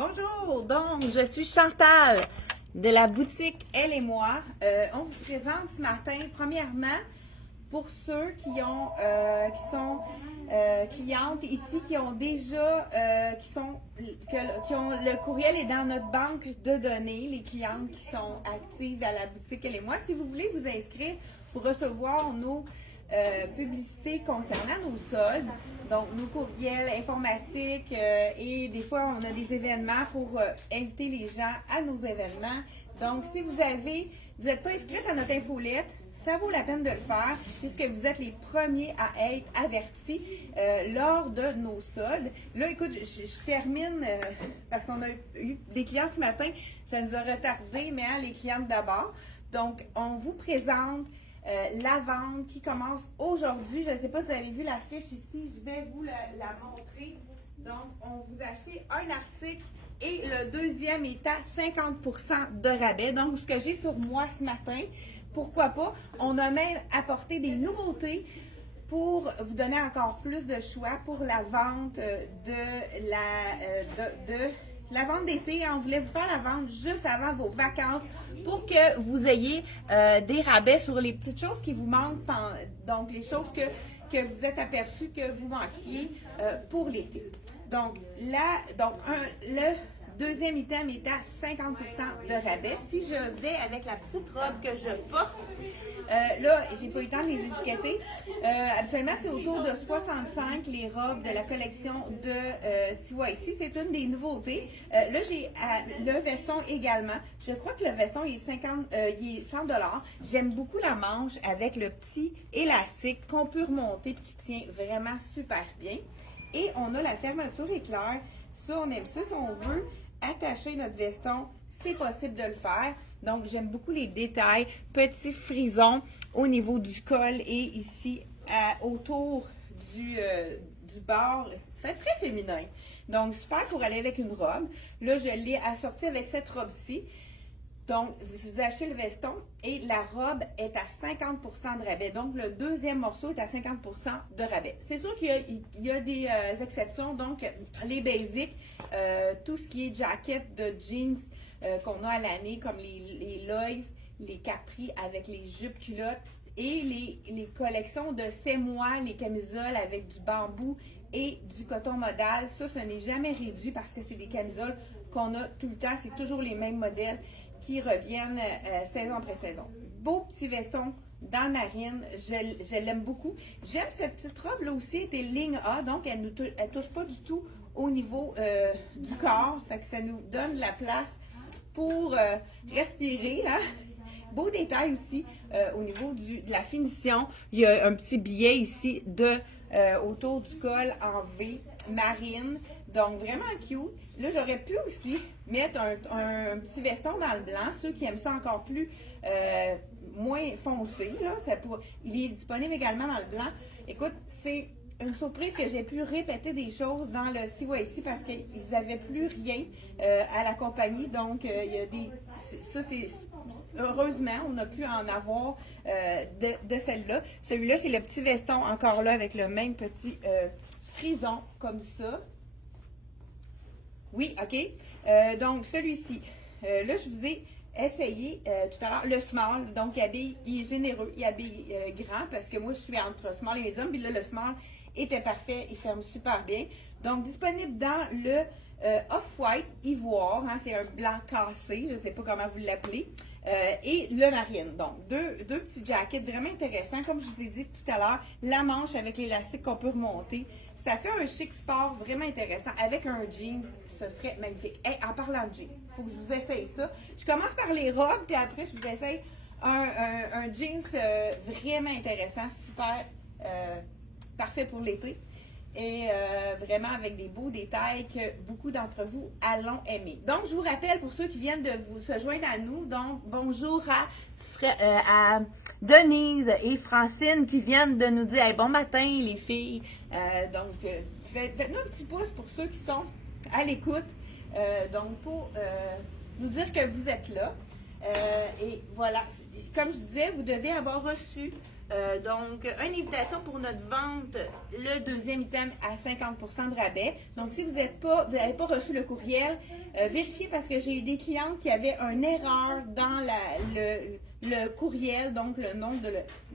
Bonjour, donc je suis Chantal de la boutique Elle et moi. On vous présente ce matin, premièrement, pour ceux qui sont clientes ici, qui ont déjà, qui ont le courriel est dans notre banque de données, les clientes qui sont actives à la boutique Elle et moi. Si vous voulez vous inscrire pour recevoir nos publicités concernant nos soldes, donc nos courriels informatiques et des fois on a des événements pour inviter les gens à nos événements. Donc si vous n'êtes pas inscrite à notre infolette, ça vaut la peine de le faire puisque vous êtes les premiers à être avertis lors de nos soldes. Là, écoute, je termine parce qu'on a eu des clients ce matin, ça nous a retardé, mais les clientes d'abord. Donc, on vous présente la vente qui commence aujourd'hui. Je ne sais pas si vous avez vu l'affiche ici, je vais vous la montrer. Donc, on vous achète un article et le deuxième est à 50% de rabais. Donc, ce que j'ai sur moi ce matin, pourquoi pas? On a même apporté des nouveautés pour vous donner encore plus de choix pour la vente de la vente d'été. On voulait vous faire la vente juste avant vos vacances pour que vous ayez des rabais sur les petites choses qui vous manquent, donc les choses que vous êtes aperçus que vous manquiez pour l'été. Donc, le deuxième item est à 50% de rabais. Si je vais avec la petite robe que je porte, là, j'ai pas eu le temps de les étiqueter. Habituellement, c'est autour de 65 les robes de la collection de CYC. C'est une des nouveautés. Là, j'ai le veston également. Je crois que le veston il est 100 $. J'aime beaucoup la manche avec le petit élastique qu'on peut remonter et qui tient vraiment super bien. Et on a la fermeture éclair. Ça, on aime ça. Si on veut attacher notre veston, c'est possible de le faire. Donc, j'aime beaucoup les détails. Petits frisons au niveau du col et ici autour du bord. Ça fait très féminin. Donc, super pour aller avec une robe. Là, je l'ai assortie avec cette robe-ci. Donc, vous achetez le veston et la robe est à 50% de rabais. Donc, le deuxième morceau est à 50% de rabais. C'est sûr qu'il y a des exceptions. Donc, les basics, tout ce qui est jacket de jeans qu'on a à l'année, comme les Lois, les Capri avec les jupes culottes et les collections de sémois, les camisoles avec du bambou et du coton modal. Ça, ce n'est jamais réduit parce que c'est des camisoles qu'on a tout le temps. C'est toujours les mêmes modèles qui reviennent saison après saison. Beau petit veston dans le marine, je l'aime beaucoup. J'aime cette petite robe là aussi, elle était ligne A, donc elle ne touche pas du tout au niveau du corps, fait que ça nous donne la place pour respirer. Hein? Beau détail aussi au niveau de la finition. Il y a un petit billet ici autour du col en V marine. Donc, vraiment cute. Là, j'aurais pu aussi mettre un petit veston dans le blanc. Ceux qui aiment ça encore plus, moins foncé, là, il est disponible également dans le blanc. Écoute, c'est une surprise que j'ai pu répéter des choses dans le CYC parce qu'ils n'avaient plus rien à la compagnie. Donc, il y a ça, c'est heureusement, on a pu en avoir de celle-là. Celui-là, c'est le petit veston encore là avec le même petit frison comme ça. Oui, OK. Donc, celui-ci. Là, je vous ai essayé tout à l'heure le small. Donc, il est généreux. Il habille grand parce que moi, je suis entre small et médium. Puis là, le small était parfait. Il ferme super bien. Donc, disponible dans le off-white ivoire. Hein, c'est un blanc cassé. Je ne sais pas comment vous l'appelez. Et le marine. Donc, deux petits jackets vraiment intéressants. Comme je vous ai dit tout à l'heure, la manche avec l'élastique qu'on peut remonter. Ça fait un chic sport vraiment intéressant. Avec un jeans, ce serait magnifique. Hey, en parlant de jeans, il faut que je vous essaye ça. Je commence par les robes, puis après, je vous essaye un jeans vraiment intéressant, super parfait pour l'été. Et vraiment avec des beaux détails que beaucoup d'entre vous allons aimer. Donc, je vous rappelle, pour ceux qui viennent de se joindre à nous, donc, bonjour à Denise et Francine qui viennent de nous dire hey, bon matin les filles. Faites-nous un petit pouce pour ceux qui sont à l'écoute. Donc pour nous dire que vous êtes là. Et voilà, comme je disais, vous devez avoir reçu Donc, une invitation pour notre vente, le deuxième item à 50% de rabais. Donc, si vous n'avez pas reçu le courriel, vérifiez parce que j'ai des clientes qui avaient une erreur dans le courriel, donc le nom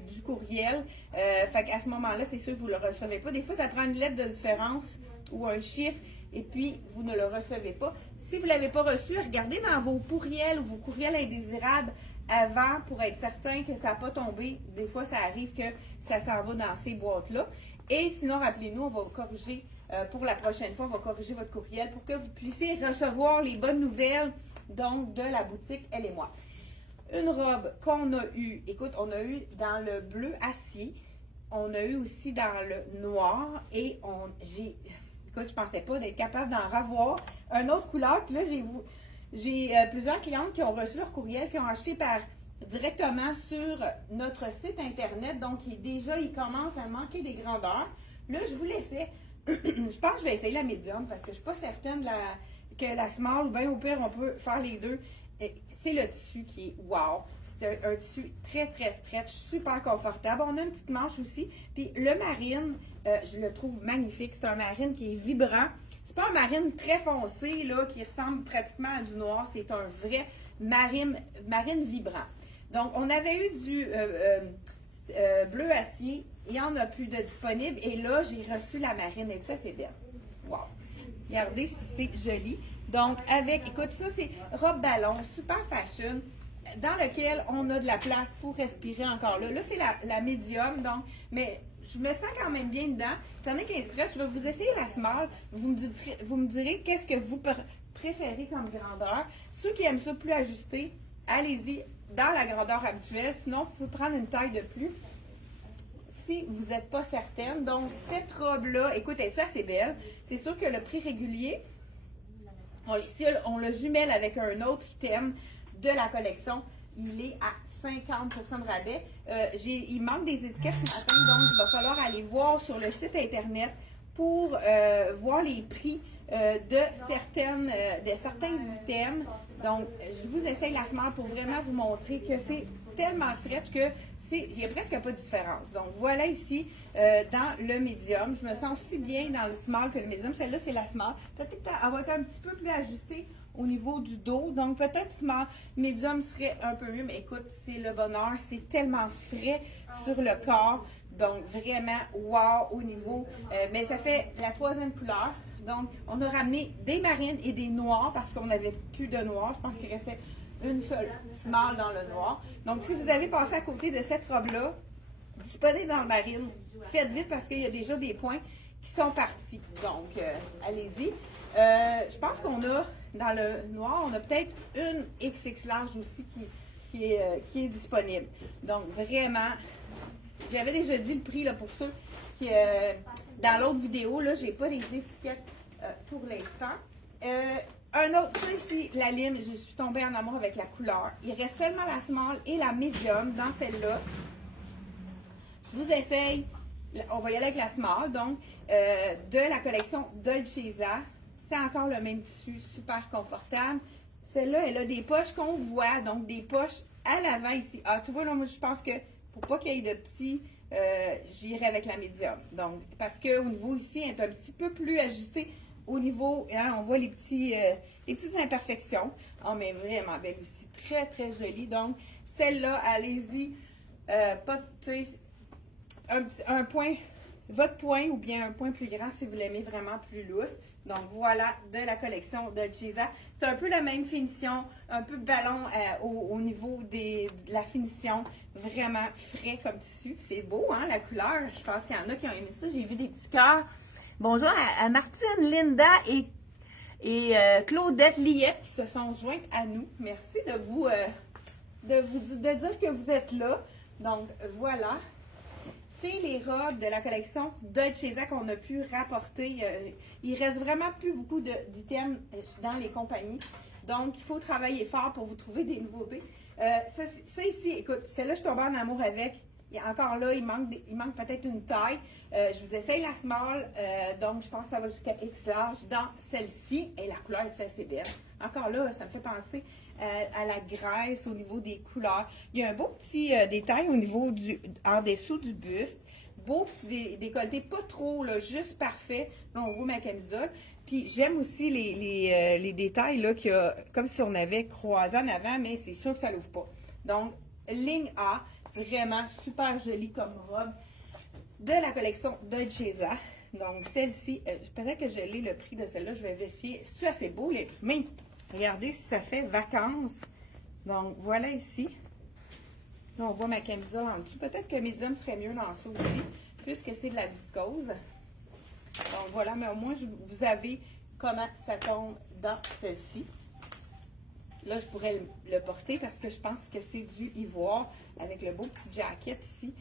du courriel. Fait qu'à ce moment-là, c'est sûr que vous ne le recevez pas. Des fois, ça prend une lettre de différence ou un chiffre et puis vous ne le recevez pas. Si vous ne l'avez pas reçu, regardez dans vos courriels ou vos courriels indésirables avant pour être certain que ça n'a pas tombé. Des fois, ça arrive que ça s'en va dans ces boîtes-là. Et sinon, rappelez-nous, on va corriger pour la prochaine fois, on va corriger votre courriel pour que vous puissiez recevoir les bonnes nouvelles donc de la boutique Elle et moi. Une robe qu'on a eue, écoute, on a eu dans le bleu acier, on a eu aussi dans le noir et écoute, je pensais pas d'être capable d'en revoir une autre couleur. Puis là, j'ai plusieurs clientes qui ont reçu leur courriel, qui ont acheté directement sur notre site internet. Donc, il commence à manquer des grandeurs. Là, je vous laissais. Je pense que je vais essayer la médium parce que je ne suis pas certaine que la small ou bien au pire, on peut faire les deux. C'est le tissu qui est wow. C'est un tissu très, très stretch, super confortable. On a une petite manche aussi. Puis le marine, je le trouve magnifique. C'est un marine qui est vibrant. C'est pas un marine très foncé, là, qui ressemble pratiquement à du noir. C'est un vrai marine vibrant. Donc, on avait eu du bleu acier. Il n'y en a plus de disponible. Et là, j'ai reçu la marine. Et ça, c'est belle. Wow! Regardez si c'est joli. Donc, écoute, ça, c'est robe ballon, super fashion, dans lequel on a de la place pour respirer encore là. Là, c'est la médium, donc, mais je me sens quand même bien dedans. Étant donné qu'un stretch, je vais vous essayer la small. Vous me direz qu'est-ce que vous préférez comme grandeur. Ceux qui aiment ça plus ajusté, allez-y dans la grandeur habituelle. Sinon, vous pouvez prendre une taille de plus si vous n'êtes pas certaine. Donc, cette robe-là, écoutez, ça, c'est belle. C'est sûr que le prix régulier, si on le jumelle avec un autre item de la collection, il est à 50% de rabais. Il manque des étiquettes ce matin, donc il va falloir aller voir sur le site internet pour voir les prix de certains items. Donc, je vous essaye la small pour vraiment vous montrer que c'est tellement stretch que il n'y a presque pas de différence. Donc, voilà ici, dans le médium. Je me sens aussi bien dans le small que le médium. Celle-là, c'est la small. Peut-être qu'elle va être un petit peu plus ajustée au niveau du dos. Donc, peut-être small, médium serait un peu mieux. Mais écoute, c'est le bonheur. C'est tellement frais sur le corps. Donc, vraiment, wow, au niveau. Mais ça fait la troisième couleur. Donc, on a ramené des marines et des noirs parce qu'on n'avait plus de noirs. Je pense qu'il restait une seule small dans le noir. Donc, si vous avez passé à côté de cette robe-là, disponible dans le marine, faites vite parce qu'il y a déjà des points qui sont partis. Donc, allez-y. Je pense qu'on a, dans le noir, on a peut-être une XX large aussi qui est disponible. Donc, vraiment, j'avais déjà dit le prix là, pour ceux qui, dans l'autre vidéo, là, j'ai pas les étiquettes pour l'instant. Un autre, ça ici, la lime, je suis tombée en amour avec la couleur. Il reste seulement la small et la medium dans celle-là. Je vous essaye, on va y aller avec la small, donc, de la collection Dolcezza. C'est encore le même tissu, super confortable. Celle-là, elle a des poches qu'on voit, donc des poches à l'avant ici. Ah, tu vois, là, moi, je pense que pour pas qu'il y ait de petits, j'irai avec la medium. Donc, parce qu'au niveau ici, elle est un petit peu plus ajustée. Au niveau, hein, on voit les petites imperfections. Oh, mais vraiment belle aussi. Très, très jolie. Donc, celle-là, allez-y. Un point, votre point ou bien un point plus grand si vous l'aimez vraiment plus lousse. Donc, voilà de la collection Dolcezza. C'est un peu la même finition, un peu ballon au niveau de la finition. Vraiment frais comme tissu. C'est beau, hein, la couleur. Je pense qu'il y en a qui ont aimé ça. J'ai vu des petits cœurs. Bonjour à Martine, Linda et Claudette Liette qui se sont jointes à nous. Merci de dire que vous êtes là. Donc, voilà. C'est les robes de la collection Dolcezza qu'on a pu rapporter. Il reste vraiment plus beaucoup d'items dans les compagnies. Donc, il faut travailler fort pour vous trouver des nouveautés. Ça ici, écoute, celle-là, je suis tombée en amour avec. Et encore là, il manque peut-être une taille. Je vous essaye la small, donc je pense que ça va jusqu'à X large dans celle-ci. Et la couleur est assez belle. Encore là, ça me fait penser à la graisse au niveau des couleurs. Il y a un beau petit détail au niveau en dessous du buste. Beau petit décolleté, pas trop, là, juste parfait. Là, on voit ma camisole. Puis j'aime aussi les détails, là, qu'il y a, comme si on avait croisé en avant, mais c'est sûr que ça l'ouvre pas. Donc, ligne A, vraiment super jolie comme robe de la collection Dolcezza. Donc, celle-ci, peut-être que je l'ai le prix de celle-là, je vais vérifier. C'est assez beau, les prix. Regardez si ça fait vacances. Donc, voilà ici. Là, on voit ma camisole en dessous. Peut-être que médium serait mieux dans ça aussi, puisque c'est de la viscose. Donc, voilà, mais au moins, vous avez comment ça tombe dans celle-ci. Là, je pourrais le porter parce que je pense que c'est du ivoire avec le beau petit jacket ici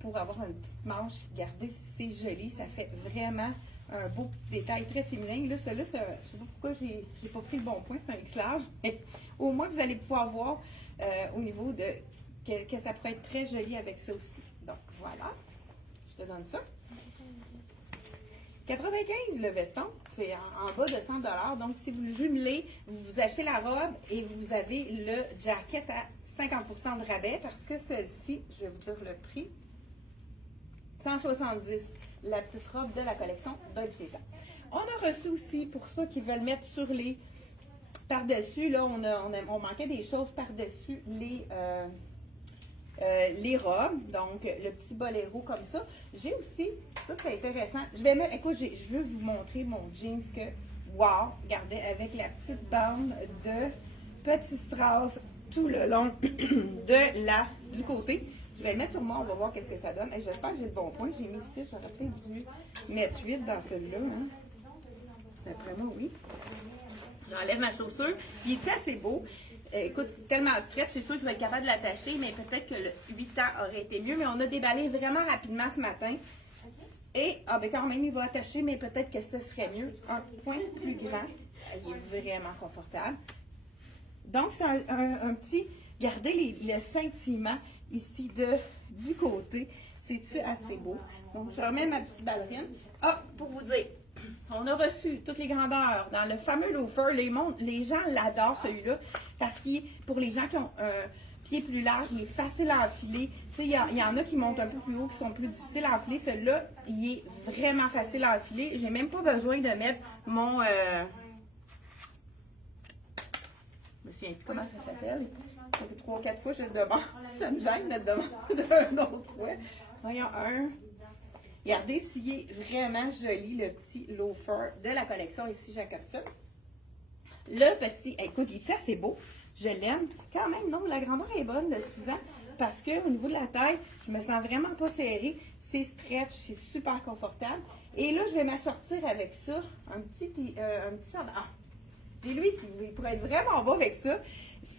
pour avoir une petite manche. Regardez si c'est joli. Ça fait vraiment un beau petit détail très féminin. Là, celui-là, je ne sais pas pourquoi j'ai pas pris le bon point. C'est un X large. Mais au moins, vous allez pouvoir voir au niveau de que ça pourrait être très joli avec ça aussi. Donc, voilà. Je te donne ça. 95 le veston, c'est en bas de 100 $. Donc, si vous le jumelez, vous achetez la robe et vous avez le jacket à 50% de rabais parce que celle-ci, je vais vous dire le prix, 170, la petite robe de la collection Dolcezza. On a reçu aussi, pour ceux qui veulent mettre sur les par-dessus, là, on manquait des choses par-dessus les robes, donc le petit boléro comme ça. J'ai aussi, ça c'est intéressant, je vais mettre, écoute, je veux vous montrer mon jeans que, wow, regardez, avec la petite bande de petits strass tout le long du côté. Je vais le mettre sur moi, on va voir qu'est-ce que ça donne. Et j'espère que j'ai le bon point, j'ai mis 6, j'aurais peut-être dû mettre 8 dans celui-là. Hein. D'après moi, oui. J'enlève ma chaussure, puis il est assez beau. Écoute, c'est tellement stretch, c'est sûr que je vais être capable de l'attacher, mais peut-être que le 8 ans aurait été mieux. Mais on a déballé vraiment rapidement ce matin. Et, ben quand même, il va attacher, mais peut-être que ce serait mieux. Un point plus grand. Il est vraiment confortable. Donc, c'est un petit, regardez le scintillement ici du côté. C'est-tu assez beau? Donc, je remets ma petite ballerine. Ah, pour vous dire, on a reçu toutes les grandeurs dans le fameux loafer. Les gens l'adorent, celui-là, parce qu'il, pour les gens qui ont un pied plus large, il est facile à enfiler. Tu sais, il y en a qui montent un peu plus haut, qui sont plus difficiles à enfiler. Celui-là, il est vraiment facile à enfiler. J'ai même pas besoin de mettre mon... je me souviens plus comment ça s'appelle. Ça fait 3 ou 4 fois que je le demande. Ça me gêne de le demander une autre fois. Voyons un... Regardez s'il est vraiment joli, le petit loafer de la collection ici Jacobson. Le petit, écoute, il est assez beau. Je l'aime. Quand même, non, la grandeur est bonne de 6 ans parce qu'au niveau de la taille, je me sens vraiment pas serrée. C'est stretch, c'est super confortable. Et là, je vais m'assortir avec ça. Un petit chandail. Ah, et lui, il pourrait être vraiment beau avec ça.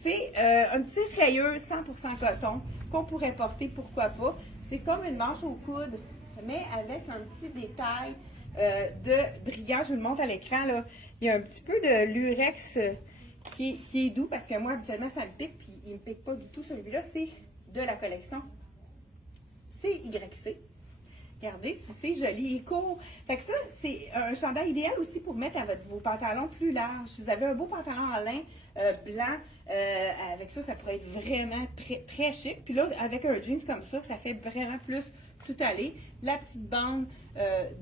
C'est un petit rayeux 100% coton qu'on pourrait porter, pourquoi pas. C'est comme une manche au coude, mais avec un petit détail de brillant. Je vous le montre à l'écran, là. Il y a un petit peu de lurex qui est doux, parce que moi, habituellement, ça me pique, puis il ne me pique pas du tout. Celui-là, c'est de la collection CYC. Regardez, si c'est joli, il est court. Fait que ça, c'est un chandail idéal aussi pour mettre à vos pantalons plus larges. Si vous avez un beau pantalon en lin blanc, avec ça, ça pourrait être vraiment très chic. Puis là, avec un jeans comme ça, ça fait vraiment plus tout aller. La petite bande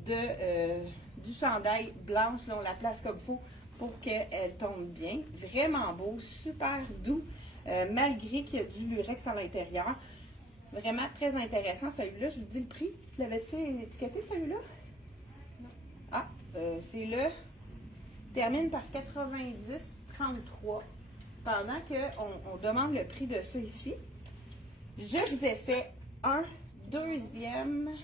du chandail blanche, là, on la place comme il faut pour qu'elle tombe bien. Vraiment beau, super doux, malgré qu'il y a du lurex à l'intérieur. Vraiment très intéressant, celui-là. Je vous dis le prix. L'avais-tu étiqueté, celui-là? Non. Ah, c'est le... termine par 90,33. Pendant qu'on demande le prix de ça ici, je vous essaie un deuxième...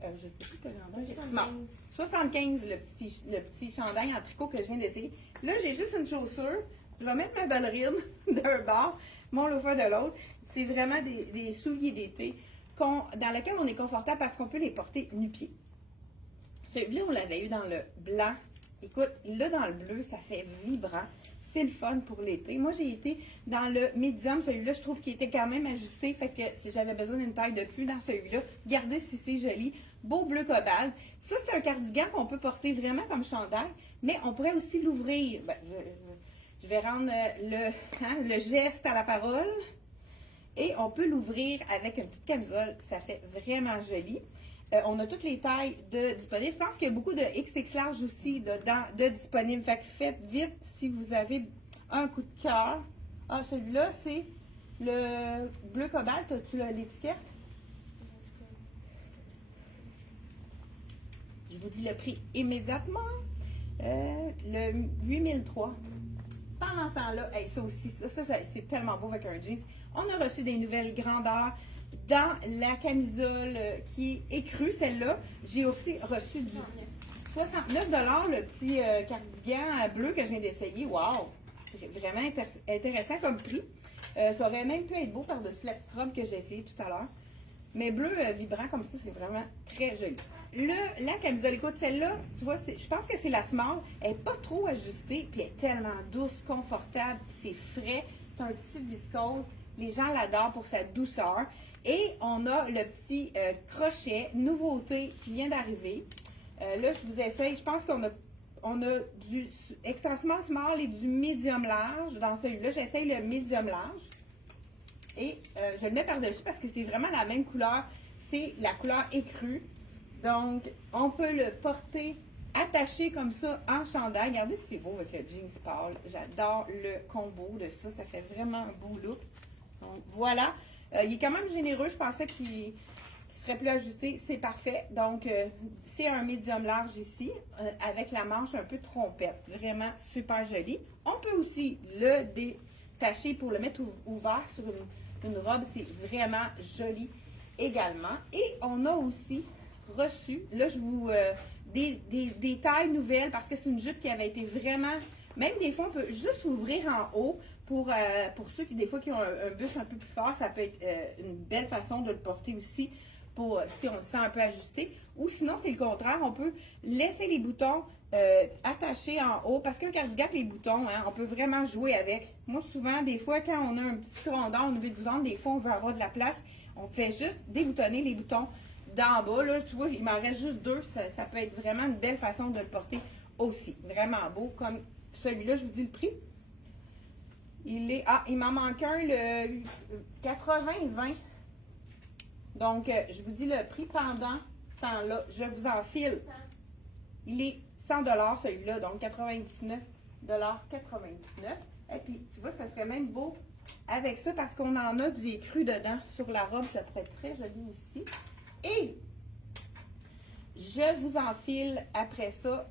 je ne sais plus quelle grandeur. 75, le petit chandail en tricot que je viens d'essayer. Là, j'ai juste une chaussure. Je vais mettre ma ballerine d'un bord, mon loafer de l'autre. C'est vraiment des souliers d'été dans lesquels on est confortable parce qu'on peut les porter nu-pied. Celui-là, on l'avait eu dans le blanc. Écoute, là, dans le bleu, ça fait vibrant. c'est le fun pour l'été. Moi, j'ai été dans le médium. Celui-là, je trouve qu'il était quand même ajusté. Fait que si j'avais besoin d'une taille de plus dans celui-là, regardez si c'est joli. Beau bleu cobalt. Ça, c'est un cardigan qu'on peut porter vraiment comme chandail, mais on pourrait aussi l'ouvrir. Ben, je vais rendre le geste à la parole. Et on peut l'ouvrir avec une petite camisole. Ça fait vraiment joli. On a toutes les tailles disponibles. Je pense qu'il y a beaucoup de XX large aussi de disponibles. Fait que faites vite si vous avez un coup de cœur. Ah, celui-là, c'est le bleu cobalt. As-tu l'étiquette? Je vous dis le prix immédiatement. Le 8003. Pendant ce temps-là, hey, ça aussi, ça c'est tellement beau avec un jeans. On a reçu des nouvelles grandeurs dans la camisole qui est écrue, celle-là. J'ai aussi reçu du 69 $ le petit cardigan bleu que je viens d'essayer. Wow! Vraiment intéressant comme prix. Ça aurait même pu être beau par-dessus la petite robe que j'ai essayée tout à l'heure. Mais bleu vibrant comme ça, c'est vraiment très joli. La camisole, écoute, celle-là, tu vois, je pense que c'est la small. Elle n'est pas trop ajustée, puis elle est tellement douce, confortable, c'est frais. C'est un tissu viscose. Les gens l'adorent pour sa douceur. Et on a le petit crochet, nouveauté qui vient d'arriver. Là, je vous essaye, je pense qu'on a du extrêmement small et du medium large. Dans celui-là, j'essaye le medium large. Et je le mets par-dessus parce que c'est vraiment la même couleur. C'est la couleur écrue. Donc, on peut le porter attaché comme ça en chandail. Regardez si c'est beau avec le jeans pâle. J'adore le combo de ça. Ça fait vraiment un beau look. Donc, voilà. Il est quand même généreux. Je pensais qu'il serait plus ajusté. C'est parfait. Donc, c'est un médium large ici avec la manche un peu trompette. Vraiment super joli. On peut aussi le détacher pour le mettre ouvert sur une robe. C'est vraiment joli également. Et on a aussi reçu, là je vous, des tailles nouvelles parce que c'est une jupe qui avait été vraiment, même des fois on peut juste ouvrir en haut pour ceux qui des fois qui ont un buste un peu plus fort, ça peut être une belle façon de le porter aussi pour si on le sent un peu ajusté, ou sinon c'est le contraire, on peut laisser les boutons attachés en haut parce qu'un cardigan les boutons, hein, on peut vraiment jouer avec. Moi souvent des fois quand on a un petit rondeur au niveau du ventre, des fois on veut avoir de la place, on fait juste déboutonner les boutons d'en bas, là, tu vois, il m'en reste juste deux. Ça peut être vraiment une belle façon de le porter aussi. Vraiment beau, comme celui-là, je vous dis le prix. Il m'en manque un, le 80-20. Donc, je vous dis le prix pendant ce temps-là. Je vous enfile. Il est 100 $ celui-là, donc 99 $, 99. Et puis, tu vois, ça serait même beau avec ça parce qu'on en a du écru dedans sur la robe. Ça pourrait être très joli aussi. Et je vous enfile après ça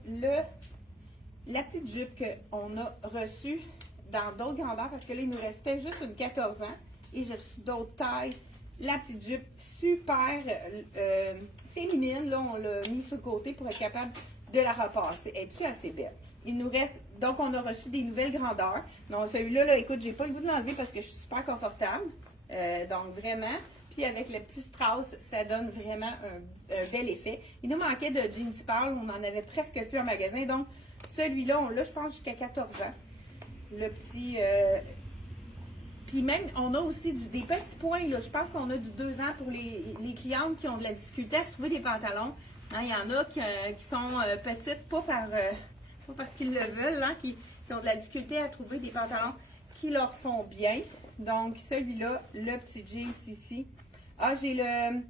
la petite jupe qu'on a reçue dans d'autres grandeurs parce que là, il nous restait juste une 14 ans et j'ai reçu d'autres tailles. La petite jupe super féminine, là, on l'a mis sur le côté pour être capable de la repasser. Es-tu assez belle? Il nous reste, donc on a reçu des nouvelles grandeurs. Donc celui-là, là, écoute, j'ai pas le goût de l'enlever parce que je suis super confortable. Donc vraiment. Puis avec le petit strass, ça donne vraiment un bel effet. Il nous manquait de jeans pâle, on en avait presque plus en magasin. Donc, celui-là, on l'a, je pense, jusqu'à 14 ans. Le petit... Puis même, on a aussi des petits points, là. Je pense qu'on a du 2 ans pour les clientes qui ont de la difficulté à se trouver des pantalons. Hein, il y en a qui sont petites, pas parce qu'ils le veulent, hein, qui ont de la difficulté à trouver des pantalons qui leur font bien. Donc, celui-là, le petit jeans ici. Ah, j'ai le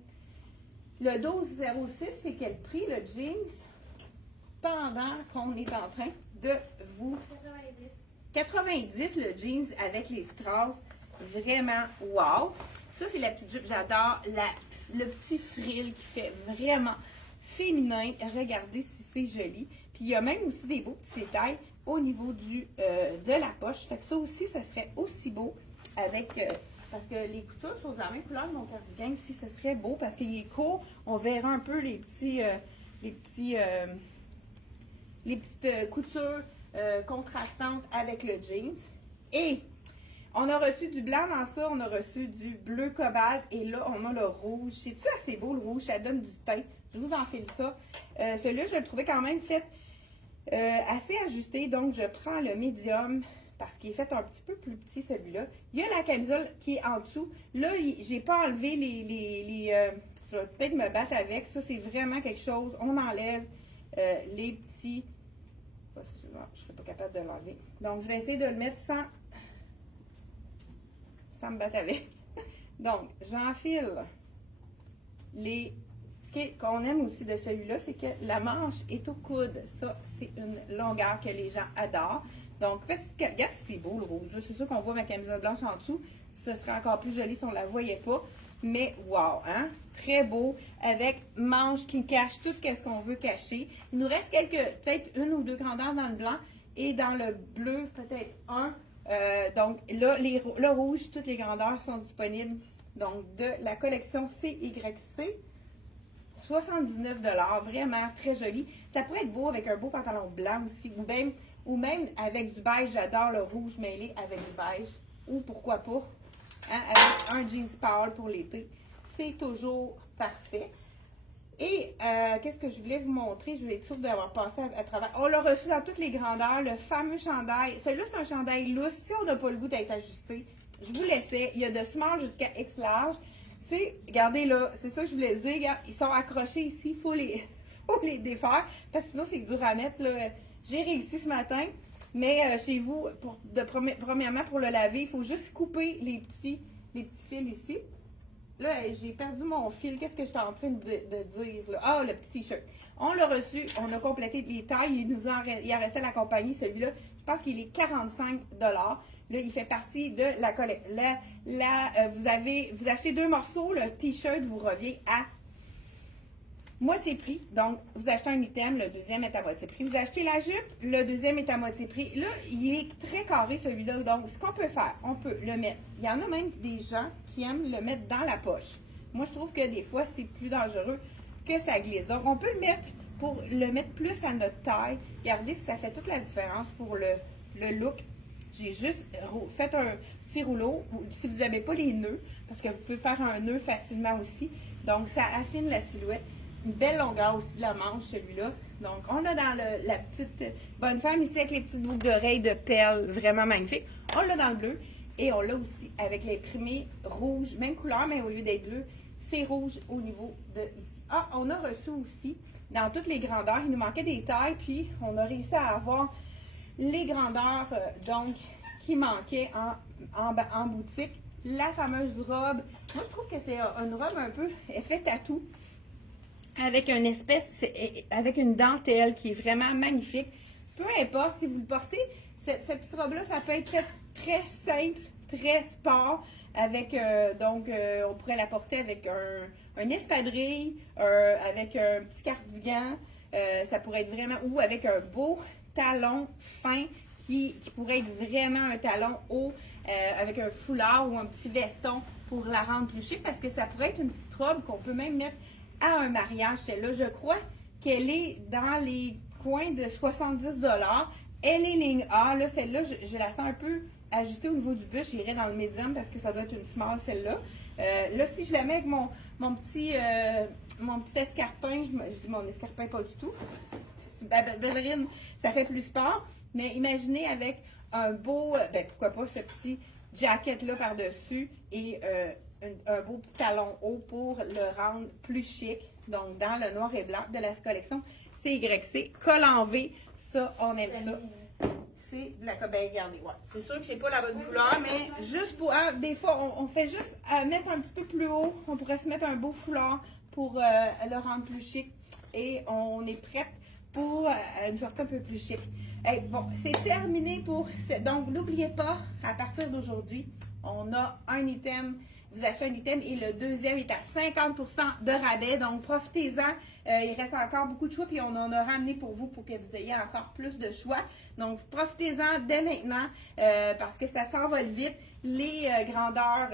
1206, c'est quel prix, le jeans? Pendant qu'on est en train de vous... 90, le jeans avec les strass. Vraiment, wow! Ça, c'est la petite jupe. J'adore le petit frill qui fait vraiment féminin. Regardez si c'est joli. Puis, il y a même aussi des beaux petits détails au niveau de la poche. Fait que ça aussi, ça serait aussi beau avec... parce que les coutures sont de la même couleur de mon cardigan ici, ce serait beau parce qu'il est court. On verra un peu les petites coutures contrastantes avec le jeans. Et on a reçu du blanc dans ça, on a reçu du bleu cobalt et là, on a le rouge. C'est-tu assez beau le rouge? Ça donne du teint. Je vous enfile ça. Celui-là, je le trouvais quand même fait assez ajusté. Donc, je prends le médium parce qu'il est fait un petit peu plus petit celui-là. Il y a la camisole qui est en dessous. Là, j'ai pas enlevé je vais peut-être me battre avec. Ça, c'est vraiment quelque chose. On enlève les petits... Je ne serais pas capable de l'enlever. Donc, je vais essayer de le mettre sans me battre avec. Donc, j'enfile ce qu'on aime aussi de celui-là, c'est que la manche est au coude. Ça, c'est une longueur que les gens adorent. Donc, regarde, c'est beau le rouge. C'est sûr qu'on voit ma camisole blanche en dessous. Ce serait encore plus joli si on ne la voyait pas. Mais, wow, hein? Très beau, avec manche qui cache tout ce qu'on veut cacher. Il nous reste peut-être une ou deux grandeurs dans le blanc et dans le bleu, peut-être un. Donc, là, le rouge, toutes les grandeurs sont disponibles. Donc, de la collection CYC. 79 $, vraiment très joli. Ça pourrait être beau avec un beau pantalon blanc aussi, ou même avec du beige. J'adore le rouge mêlé avec du beige. Ou pourquoi pas, hein, avec un jeans pâle pour l'été. C'est toujours parfait. Et qu'est-ce que je voulais vous montrer? Je vais être sûre d'avoir passé à travers. On l'a reçu dans toutes les grandeurs, le fameux chandail. Celui-là, c'est un chandail lousse. Si on n'a pas le goût d'être ajusté, je vous laissais. Il y a de small jusqu'à X large. Regardez là, c'est ça que je voulais dire. Regarde, ils sont accrochés ici. Il faut les défaire. Parce que sinon, c'est dur à mettre. J'ai réussi ce matin. Mais chez vous, premièrement, pour le laver, il faut juste couper les petits fils ici. Là, j'ai perdu mon fil. Qu'est-ce que j'étais en train de dire? Là? Ah, le petit t-shirt. On l'a reçu. On a complété les tailles. Il en restait la compagnie, celui-là. Je pense qu'il est 45 $. Là, il fait partie de la collecte. Vous achetez 2 morceaux, le t-shirt vous revient à moitié prix. Donc, vous achetez un item, le deuxième est à moitié prix. Vous achetez la jupe, le deuxième est à moitié prix. Là, il est très carré celui-là. Donc, ce qu'on peut faire, on peut le mettre. Il y en a même des gens qui aiment le mettre dans la poche. Moi, je trouve que des fois, c'est plus dangereux que ça glisse. Donc, on peut le mettre pour le mettre plus à notre taille. Regardez si ça fait toute la différence pour le look. J'ai juste fait un petit rouleau, si vous n'avez pas les nœuds, parce que vous pouvez faire un nœud facilement aussi. Donc, ça affine la silhouette. Une belle longueur aussi de la manche, celui-là. Donc, on a dans la petite bonne femme ici avec les petites boucles d'oreilles de perles, vraiment magnifique. On l'a dans le bleu et on l'a aussi avec l'imprimé rouge, même couleur, mais au lieu d'être bleu, c'est rouge au niveau de ici. Ah, on a reçu aussi dans toutes les grandeurs. Il nous manquait des tailles, puis on a réussi à avoir les grandeurs donc qui manquaient en boutique. La fameuse robe. Moi, je trouve que c'est une robe un peu effet tatou avec avec une dentelle qui est vraiment magnifique. Peu importe si vous le portez, cette petite robe-là, ça peut être très simple, très sport. Avec on pourrait la porter avec un espadrille, avec un petit cardigan. Ça pourrait être vraiment, ou avec un beau talon fin qui pourrait être vraiment un talon haut avec un foulard ou un petit veston pour la rendre plus chic, parce que ça pourrait être une petite robe qu'on peut même mettre à un mariage. Celle-là, je crois qu'elle est dans les coins de 70 $. Elle est ligne A. Là, celle-là, je la sens un peu ajustée au niveau du buste. J'irai dans le médium parce que ça doit être une small, celle-là. Là, si je la mets avec mon petit escarpin, je dis mon escarpin pas du tout, ballerine, ça fait plus sport. Mais imaginez avec un beau, pourquoi pas ce petit jacket-là par-dessus et un beau petit talon haut pour le rendre plus chic. Donc, dans le noir et blanc de la collection CYC, col en V, ça, on aime ça. C'est de la regardez, ouais. C'est sûr que c'est pas la bonne couleur, mais juste pour, des fois, on fait juste mettre un petit peu plus haut. On pourrait se mettre un beau foulard pour le rendre plus chic. Et on est prête pour une sortie un peu plus chic. Bon, c'est terminé pour... Donc, n'oubliez pas, à partir d'aujourd'hui, on a un item. Vous achetez un item et le deuxième est à 50% de rabais. Donc, profitez-en. Il reste encore beaucoup de choix. Puis, on en a ramené pour vous pour que vous ayez encore plus de choix. Donc, profitez-en dès maintenant parce que ça s'envole vite. Les grandeurs,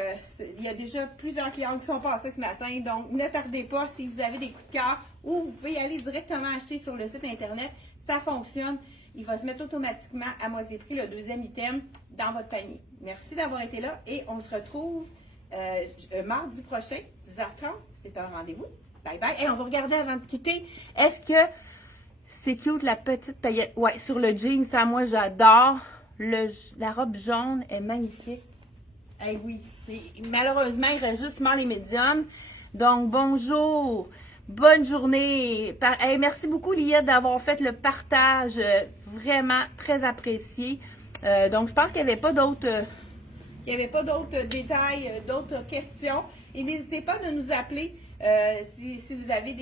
il y a déjà plusieurs clients qui sont passés ce matin. Donc, ne tardez pas si vous avez des coups de cœur ou vous pouvez aller directement acheter sur le site Internet. Ça fonctionne. Il va se mettre automatiquement à moitié prix le deuxième item dans votre panier. Merci d'avoir été là et on se retrouve mardi prochain, 10h30. C'est un rendez-vous. Bye bye. Et on va regarder avant de quitter. Est-ce que c'est cute la petite paillette? Ouais, sur le jean, ça, moi, j'adore. La robe jaune est magnifique. Eh oui, malheureusement, il reste justement les médiums. Donc, bonjour, bonne journée. Merci beaucoup, Lia, d'avoir fait le partage. Vraiment très apprécié. Donc, je pense qu'il n'y avait pas d'autres détails, d'autres questions. Et n'hésitez pas de nous appeler si vous avez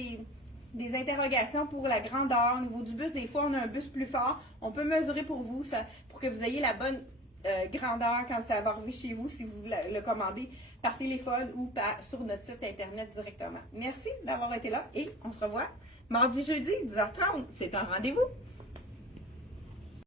des interrogations pour la grandeur. Au niveau du bus, des fois, on a un bus plus fort. On peut mesurer pour vous, pour que vous ayez la bonne grandeur quand ça va arriver chez vous, si vous le commandez par téléphone ou sur notre site internet directement. Merci d'avoir été là et on se revoit mardi, jeudi, 10h30. C'est un rendez-vous.